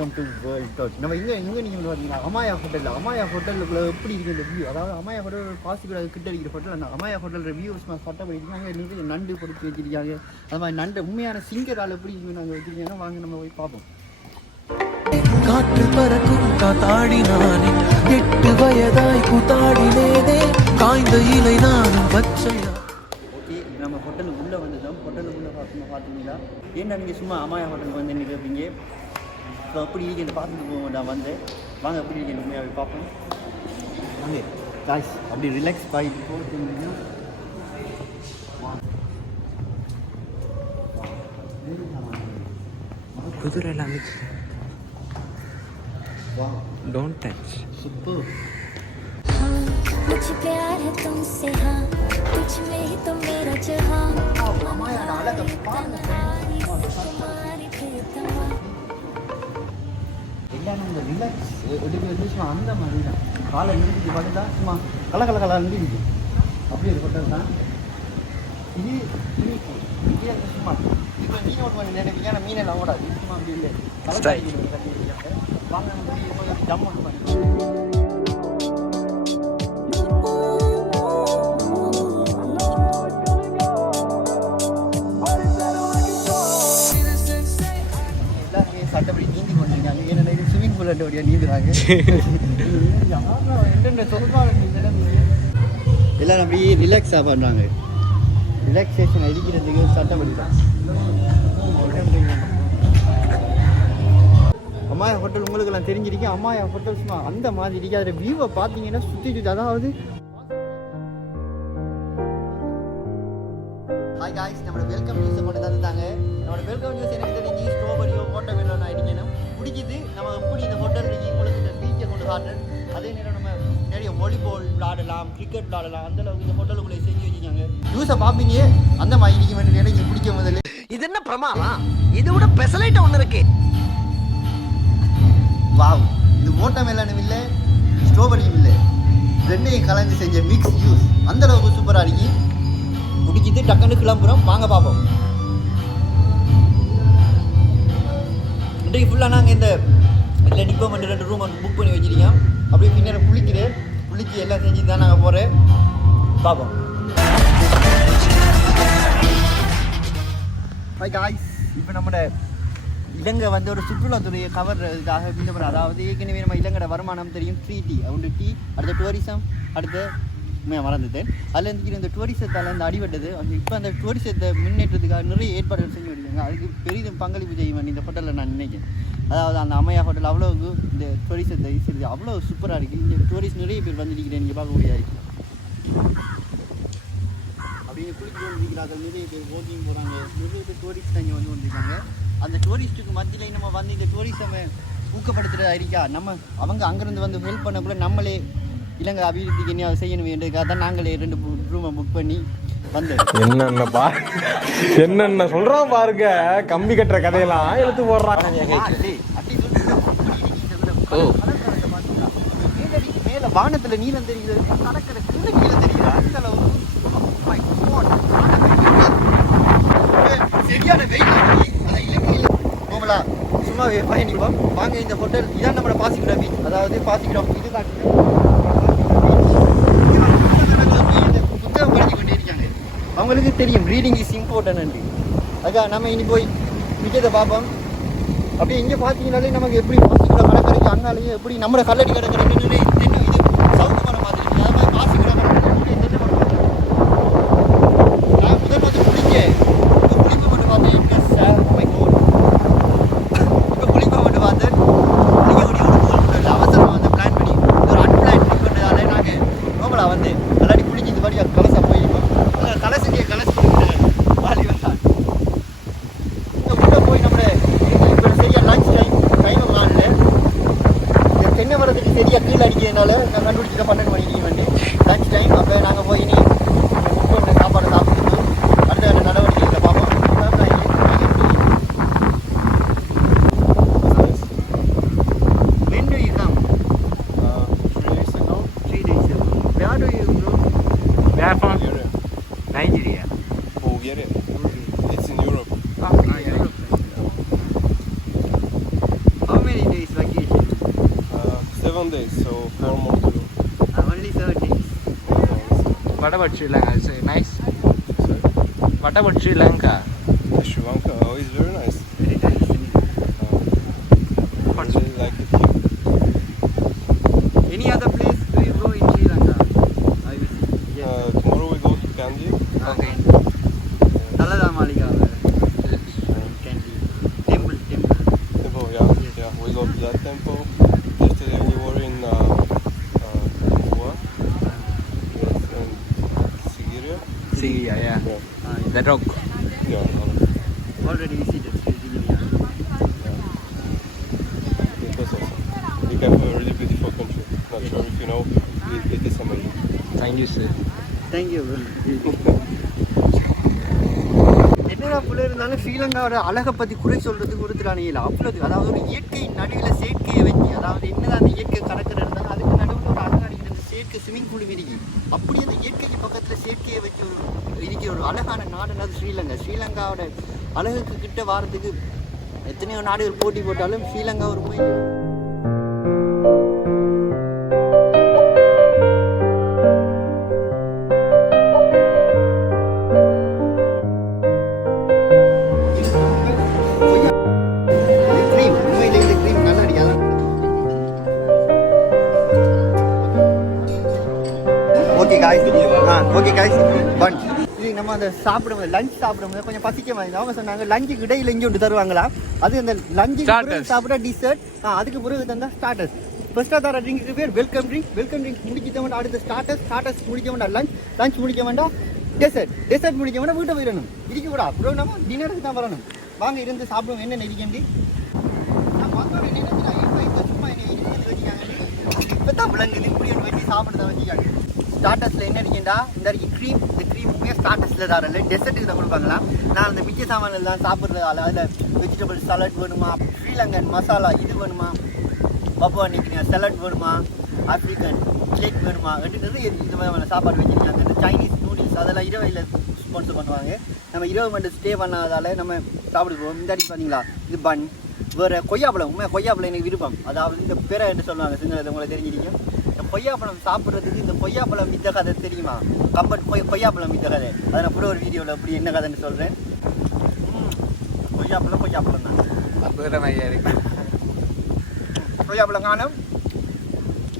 Welcome to world dot. நம்ம இங்கே நீங்கள் பார்த்தீங்கன்னா அமாயா ஹோட்டலுக்குள்ள எப்படி இருக்குது இந்த வியூ. அதாவது அமாயா ஹோட்டல் பாசிபிள் கிட்ட இருக்கிற ஹோட்டல். அந்த அமாயா ஹோட்டல் வியூஸ் சட்டப்படி இருக்காங்க. நிறைய நண்டு பொறுத்து வச்சிருக்காங்க. அது மாதிரி நண்டு உண்மையான சிங்கரால் எப்படி இருக்கு நாங்கள் வச்சிருக்கீங்கன்னா வாங்க நம்ம போய் பார்ப்போம். காற்று பறக்கும் காத்தாடி நானே 8 வயதாய் கூத்தாடினேனே காய்ந்த இலை நானும் பச்சையா. ஓகே, நம்ம ஹோட்டலுக்கு உள்ளே வந்துட்டோம். ஹோட்டலுக்குள்ளே பார்த்தீங்கன்னா ஏன்னா நீங்கள் சும்மா அமாயா ஹோட்டலுக்கு வந்து நிற்கிறீங்க. ஸோ அப்படி இருக்கேன் பார்த்துட்டு போவோம். நான் வந்து வாங்க எப்படி இருக்கேன் உண்மையாகவே பார்ப்போம். வாங்க காய்ஸ் அப்படி ரிலாக்ஸ் ஆகிட்டு போகிறீங்கன்னா குதிரை எல்லாமே डोंट टच सुपर. मुझे प्यार है तुमसे हाँ तुझ में ही तो मेरा जहां அமாயா அழகா பாருங்க. எல்லாரும் இந்த ரிலாக்ஸ் எடுக்க வந்து சும்மா அந்த மாதிரி தான். காலை நிறுத்தி பார்த்தா சும்மா கலகலகலா நிறுத்தி அப்படி ஒரு ஹோட்டல் தான் இது. இது சும்மா இப்போ மீன் ஓட்டு பண்ணி நினைப்பீங்க. ஆனால் மீனெல்லாம் ஓடாது. சும்மா அப்படி இல்லை கலக்காய் கட்டியிருக்காங்க. வாங்க ஜம் ஒன்று பண்ணி சட்டப்படி நீந்தி கொண்டிருக்காங்க. ஏன்னா இது ஸ்விம்மிங் பூல் வழியாக நீந்துறாங்க. என்னென்ன சொல்கிறாங்க எல்லாரும் அப்படியே ரிலாக்ஸாக பண்ணுறாங்க. ரிலாக்ஸேஷன் அடிக்கிறதுக்கு சட்டப்படி தான். அம்மாயா ஹோட்டல் உங்களுக்கெல்லாம் தெரிஞ்சிருக்கேன். அம்மாயா ஹோட்டல் சும்மா அந்த மாதிரி இருக்கு. அதில் வியூவை பார்த்தீங்கன்னா சுற்றி அதாவது ஹாய் காய்ஸ், நம்மளோட வெல்கம் நியூஸை கொண்டு தந்துட்டாங்க. நம்மளோட வெல்கம் நியூஸ் எனக்கு தெரிஞ்சு ஸ்ட்ராபெரியோ வாட்டர் மெலன் ஆகிடுங்கன்னா பிடிக்குது. நம்ம எப்படி இந்த ஹோட்டல் இருக்கு உங்களுக்கு இந்த பீச்சை கொண்டு காட்டுறேன். அதே நேரம் நம்ம நிறைய வாலிபால் விளாடலாம், கிரிக்கெட் விளாடலாம். அந்தளவுக்கு இந்த ஹோட்டலுக்குள்ளே செஞ்சு வச்சுருக்காங்க. நியூஸை பார்ப்பீங்க அந்த மாதிரி இருக்கும். எனக்கு பிடிக்க முதல்ல இது என்ன பிரமாதம். இது விட ஸ்பெஷலைட் ஒன்று இருக்கு. வாவ், இது வாட்டர் மெலனும் இல்லை ஸ்ட்ராபெரியும் இல்லை, ரெண்டையும் கலந்து செஞ்ச மிக்ஸ் ஜூஸ். அந்தளவுக்கு சூப்பராக இருக்கு. பிடிக்கிது. டக்குன்னு கிளம்புறோம். வாங்க பார்ப்போம். இன்றைக்கு ஃபுல்லாக நாங்கள் இந்த இதில் நிற்போம். 2 ரூம் புக் பண்ணி வச்சிருக்கோம். அப்படியே பின்னர் குளிச்சு எல்லாம் செஞ்சு தான் நாங்கள் போகிறேன். பார்ப்போம். ஹாய் காய்ஸ், இப்போ நம்மளோட இலங்கை வந்து ஒரு சுற்றுலாத்துறையை கவர்றதுக்காக இந்த அதாவது ஏற்கனவே நம்ம இலங்கோட வருமானம் தெரியும் 3T. ஒன்று டீ, அடுத்த டூரிசம், அடுத்த மறந்துட்டேன். அதில் இருந்துச்சு இந்த டூரிசத்தால் அந்த அடிபட்டது. அந்த இப்போ அந்த டூரிசத்தை முன்னேற்றத்துக்காக நிறைய ஏற்பாடுகள் செஞ்சு விடுவாங்க. அதுக்கு பெரிதும் பங்களிப்பு செய்யும் இந்த ஹோட்டலில் நான் நினைக்கிறேன். அதாவது அந்த அம்மையா ஹோட்டல் அவ்வளோக்கு இந்த டூரிசத்தை ஈஸி அவ்வளோ சூப்பராக இருக்குது. இங்கே டூரிஸ்ட் நிறைய பேர் வந்துருக்கிறேன். நீங்கள் பார்க்கக்கூடிய இருக்குது. அப்படியே குளிக்க வந்துருக்கிறார்கள். நிறைய பேர் வாக்கிங் போகிறாங்க. நிறைய பேர் டூரிஸ்ட் அங்கே வந்து வந்துருக்காங்க. அந்த டூரிஸ்ட்டுக்கு மத்தியில் நம்ம வந்து இந்த டூரிசமை ஊக்கப்படுத்துகிறதா இருக்கா. நம்ம அவங்க அங்கேருந்து வந்து ஹெல்ப் பண்ணக்குள்ள நம்மளே இலங்கை அபிவிருத்திக்கு என்ன செய்யணும் வேண்டியதுக்காக தான் நாங்களே 2 ரூமை புக் பண்ணி வந்தோம். என்னென்ன சொல்கிறோம் பாருங்க. கம்பி கட்டுற கதையெல்லாம் எடுத்து போடுறாங்க. மேலே வானத்தில் நீளம் தெரிகிறது, கடற்கரை நீளம் தெரியுது. அந்த அளவு சரியான வெயில். போகலா சும்மாவே பயணிப்போம். வாங்க இந்த ஹோட்டல் இதான் நம்மளோட பாசிக்கிற பீச். அதாவது பாசிக்கிற இது புத்தகம் படிச்சு கொண்டே இருக்காங்க. அவங்களுக்கு தெரியும் ரீடிங் இஸ் இம்பார்ட்டன்ட். அதுக்காக நம்ம இனி போய் மிச்சத்தை பார்ப்போம். அப்படியே இங்கே பார்த்தீங்கன்னாலே நமக்கு எப்படி பாசிக்கிற கடற்கரைக்கு அங்காலேயே எப்படி நம்மளோட கல்லடி கடற்கரை தென்னை இது சவுக்கு மரம் மாதிரி இருக்குது. அது மாதிரி பாசிக்கிற தென்னை மரம் நான் முதல் வந்து குளிப்பு மட்டும் பார்த்தேன். இப்போ குளிப்பை மட்டும் பார்த்தேன். குளிக்கக்கூடிய ஒரு அவசரம் வந்து பிளான் பண்ணி ஒரு அன்பிளான் பண்ணுறதால நாங்கள் நோம்பலா வந்து எல்லாடி குளிச்சு இது மாதிரி கலசா போயிருக்கோம். கலசுக்கே கலசு வாலி வந்தான். உள்ளே போய் நம்மளை இப்போ சரியாக லஞ்ச் டைம் வாங்கல. இந்த தென்னை மரத்துக்கு சரியாக கீழே அடிக்கிறதுனால நான் கண்டுபிடிச்சிக்க 12 மணிக்கு வந்து லஞ்ச் டைம். அப்போ நாங்கள் போய் இனி சாப்பாடு சாப்பிட்டு அடுத்த நடவடிக்கைகளை பார்ப்போம். When do you come? 3 days ago. 3 days ago. Where do you go? Where from? Nigeria. Bulgaria. It's in Europe. Europe. How many days? 7 days, so 4 more to go. Only 7 days. What about Sri Lanka? It's nice. Sorry? What about Sri Lanka? Sri Lanka, oh, it's very nice. Very nice. I really like it here. Any other place do you go in Sri Lanka? I will see. Yes. Tomorrow we go to Kandy. Okay. Talada Malika. Candy. Temple. Temple, yeah. We go to that temple. Yesterday we were in Goa. Yes, and Sigiriya. See, yeah. Yeah. That rock. Yeah. Already visited Srivijaya. It was awesome. You have a really beautiful country. Not sure if you know, it is amazing. Thank you, sir. Thank you. என்னடா புள்ள இருந்தாலும் ஸ்ரீலங்காவோட அழகை பற்றி குறை சொல்கிறதுக்கு ஒருத்தரான இல்லை அவ்வளோ அதாவது ஒரு இயற்கையின் நடுவில் செயற்கையை வச்சு அதாவது என்னதான் அந்த இயற்கை கடற்கரை இருந்தாலும் அதுக்கு நடுவில் ஒரு அழகாக அடிக்கிற அந்த செயற்கை ஸ்விம்மிங் பூலும் இருக்கு அப்படி அந்த இயற்கைக்கு பக்கத்தில் செயற்கையை வச்சு ஒரு இருக்கிற ஒரு அழகான நாடுனா அது ஸ்ரீலங்காவோட அழகுக்கு கிட்ட வாரத்துக்கு எத்தனையோ நாடுகள் போட்டி போட்டாலும் ஸ்ரீலங்கா ஒரு போய் ஓகே கைஸ் பன் இது நம்ம அந்த சாப்பிடும்போது லஞ்ச் சாப்பிடும்போது கொஞ்சம் பசிக்க மாதிரி அவங்க சொன்னாங்க லஞ்சுக்கு இடையில இங்கே ஒன்று தருவாங்களா அது அந்த லஞ்சு சாப்பிட டிசர்ட் அதுக்கு பிறகு தந்தா ஸ்டார்டர்ஸ் ஃபர்ஸ்ட்டாக தர ட்ரிங்க்கு பேர் வெல்கம் ட்ரிங்க் முடிக்க வேண்டாம் அடுத்த ஸ்டார்டர்ஸ் முடிக்க வேண்டாம் லஞ்ச் முடிக்க வேண்டாம் டெசர்ட் முடிக்க வேண்டாம் வீட்டை போயிடணும் இருக்கக்கூடா அப்புறம் நம்ம டின்னருக்கு தான் வரணும் வாங்க இருந்து சாப்பிடுவோம் என்ன நெருங்கி நான் பார்த்தோட நினைக்கிறேன் சும்மா என்ன வச்சுக்காங்க இப்போ தான் விளங்குது இப்படி ஒன்று வச்சு சாப்பிட்டு வச்சுக்காங்க ஸ்டார்டர்ஸில் என்ன இருக்கேன்டா இந்த க்ரீம் உண்மையாக ஸ்டார்டர்ஸில் தான் இல்லை டெசர்ட்டுக்கு தான் கொடுப்பாங்களா நான் அந்த மிச்ச சாமானில் தான் சாப்பிட்றதால அதில் வெஜிடபிள் சலாட் வேணுமா ஸ்ரீலங்கன் மசாலா இது வேணுமா பப்பா நிற்கிறீங்க சலாட் வேணுமா ஆப்ரிக்கன் கேக் வேணுமா அப்படின்றது இந்த மாதிரி சாப்பாடு வச்சுருக்காங்க இந்த சைனீஸ் நூடுல்ஸ் அதெல்லாம் இரவையில் ஸ்பான்சர் பண்ணுவாங்க நம்ம இரவு மட்டும் ஸ்டே பண்ணாதால் நம்ம சாப்பிடுவோம் இந்த அடி பார்த்தீங்களா இது பன் வேறு கொய்யாப்பழம் உண்மையாக கொய்யாப்பழம் எனக்கு விருப்பம் அதாவது இந்த பிற என்ன சொல்லுவாங்க சிங்களத்தை உங்களை தெரிஞ்சிருக்கீங்க கொய்யாப்பழம் சாப்பிட்றதுக்கு இந்த கொய்யாப்பழம் வித்த கதை தெரியுமா கம்பன் கொய்யாப்பழம் வித்த கதை அதை நான் கூட ஒரு வீடியோவில் அப்படி என்ன கதைன்னு சொல்கிறேன் கொய்யாப்பழம் தான் அற்புதமாக இருக்கு கொய்யாப்பழம் காணும்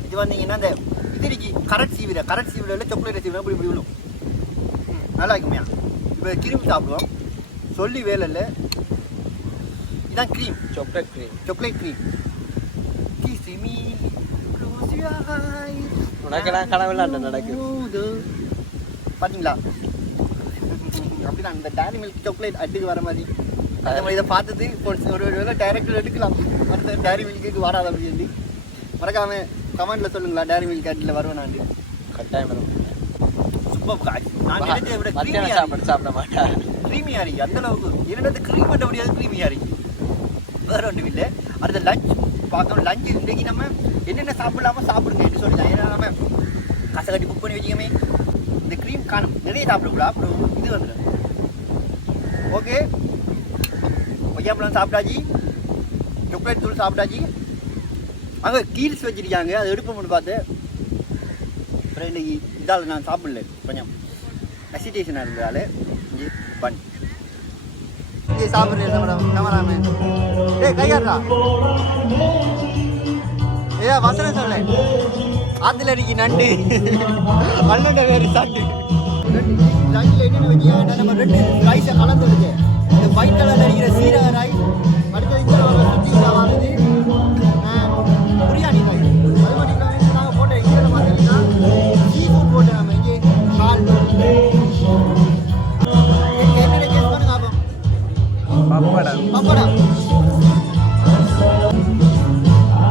இது வந்தீங்கன்னா இந்த இதுக்கு கரட் சீவிர சாக்லேட் சீவிர இப்படி விழும் நல்லா இருக்குமையா இப்போ கிரீம் சாப்பிடுவோம் சொல்லி வேலை இல்லை இதுதான் க்ரீம் சாக்லேட் க்ரீம் கிசிமி உனக்கெல்லாம் கனவுல நடக்குது பார்த்தீங்களா அப்படிதான் இந்த டைரி மில்க் சாக்லேட் அட்டுக்கு வர மாதிரி அதே மாதிரி இதை பார்த்துட்டு ஒரு வேலை டைரக்டர் எடுக்கலாம் அடுத்த டைரி மில்க்கு வராது அப்படின்னு மறக்காம கமெண்ட்ல சொல்லுங்களா டைரி மில்க் அட்டில் வருவேன் கட்டாயம் வரும் சூப்பர் நான் நினைச்சதை விட சாப்பிட மாட்டேன் க்ரீமியாக இருக்கு அந்த அளவுக்கு இரண்டு க்ரீம் பண்ண முடியாது க்ரீமியாக இருக்கு வேற ஒன்றும் இல்லை அடுத்த லஞ்ச் பார்க்கணும் லஞ்சு இன்றைக்கி நம்ம என்னென்ன சாப்பிடலாமோ சாப்பிடுங்க சொல்லிடலாம் ஏன்னா நம்ம கசை கட்டி புக் பண்ணி வச்சுக்கோமே இந்த க்ரீம் காணும் நிறைய சாப்பிடக்கூடாது அப்புறம் இது வந்துடும் ஓகே கொய்யாப்பழம் சாப்பிட்டாச்சு சாக்லேட் தூள் சாப்பிட்டாச்சு அங்கே கீல்ஸ் வச்சுருக்காங்க அதை எடுப்போம்னு பார்த்து அப்புறம் இன்றைக்கி இதால் நான் சாப்பிடல கொஞ்சம் அசிட்டேஷனாக இருந்ததால் இங்கே பன் இங்கே சாப்பிட்றேன் மேடம் கேமராமேன் கையாடுறா ஏதா வசனம் சொல்ல ஆத்துல அடிக்கி நண்டு அண்ணன் வேறு சாண்டு லஞ்சில் என்னென்ன வச்சுக்காங்கன்னா நம்ம 2 ரைஸை கலந்து இருக்கு இந்த ஒயிட் கலரில் அடிக்கிற சீரக ரைஸ் அடுத்தது இந்த சுற்றியில் வருது பிரியாணி ரைஸ் அது மட்டும் இல்லாமல் நாங்கள் போட்ட இதில் பார்த்தீங்கன்னா சீ ஃபுட் போட்டு நம்ம இங்கே கால் என்னென்ன கேஸ் பண்ணுங்க பப்படா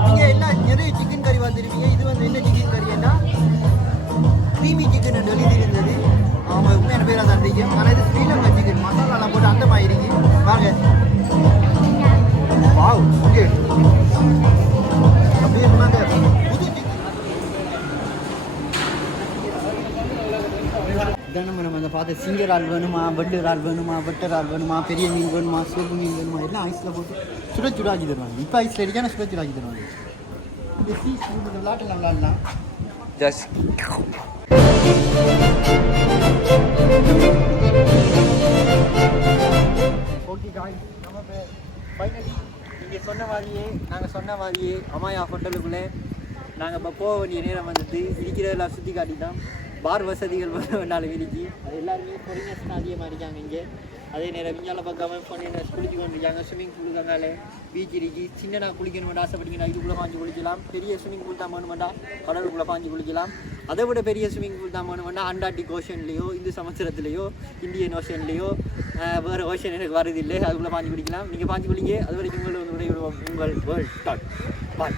நீங்கள் எல்லாம் நிறைய சிக்கன் கறி வந்துருப்பீங்க இது வந்து என்ன சிக்கன் கறின்னா க்ரீமி சிக்கன் எழுதியிருந்தது அவங்க உண்மையான பேராக தான் இருக்கு ஆனால் இது ஸ்ரீலங்கா சிக்கன் மசாலாலாம் போட்டு அந்த மாதிரி இருக்கு வாங்க வாவ் ஓகே அப்படியே சொன்னாங்க புது சிக்கன் இதான் நம்ம அந்த பார்த்து சிங்க இறால் வேணுமா வெள்ளு இறால் வேணுமா வெட்டர் இறால் வேணுமா பெரிய மீன் வேணுமா சோப்பு மீன் வேணுமா எல்லாம் ஐஸில் போட்டு சுட சுடாக்கி தருவாங்க இப்போ ஐஸில் அடிக்கான சுட சுடாக்கி தருவாங்க இந்த சீஸ் இந்த விளையாட்டு விளையாடலாம். ஜஸ்ட் ஓகே காய்ஸ், நம்ம இப்போ ஃபைனலி நீங்கள் சொன்ன மாதிரியே நாங்கள் சொன்ன மாதிரியே அமாயா ஹோட்டலுக்குள்ளே நாங்கள் இப்போ போக வேண்டிய நேரம் வந்துட்டு இருக்கிறதெல்லாம் சுற்றி காட்டி தான் பார் வசதிகள் வேணாலும் இருக்கு. அது எல்லாருமே ஃபாரினர்ஸ் தான் அதிகமாக இருக்காங்க இங்கே. அதே நேரம் விஞ்ஞான பக்கம் ஃபாரினர்ஸ் குளிச்சு கொண்டு இருக்காங்க. ஸ்விம்மிங் பூல் இருக்காங்க, பீச் இருக்கு. சின்ன குளிக்கணும்னு ஆசைப்பட்டீங்கன்னா இதுக்குள்ளே பாஞ்சு குளிக்கலாம். பெரிய ஸ்விம்மிங் பூல் தான் வேணுமெண்டா கடலுக்குள்ளே பாஞ்சு குளிக்கலாம். அதை விட பெரிய ஸ்விம்மிங் பூல் தான் வேணுமெண்டா அண்டார்டிக் ஓஷன்லேயோ இந்து சமுத்திரத்துலேயோ இந்தியன் ஓஷன்லேயோ வேறு ஓஷன் எனக்கு வருதில்லை, அதுக்குள்ளே பாஞ்சு குளிக்கலாம். நீங்கள் பாஞ்சு குளிங்க. அது வரைக்கும் உங்களை விடைவிடுவோம். உங்கள் வேர்ல்ட் டாட் பாய்.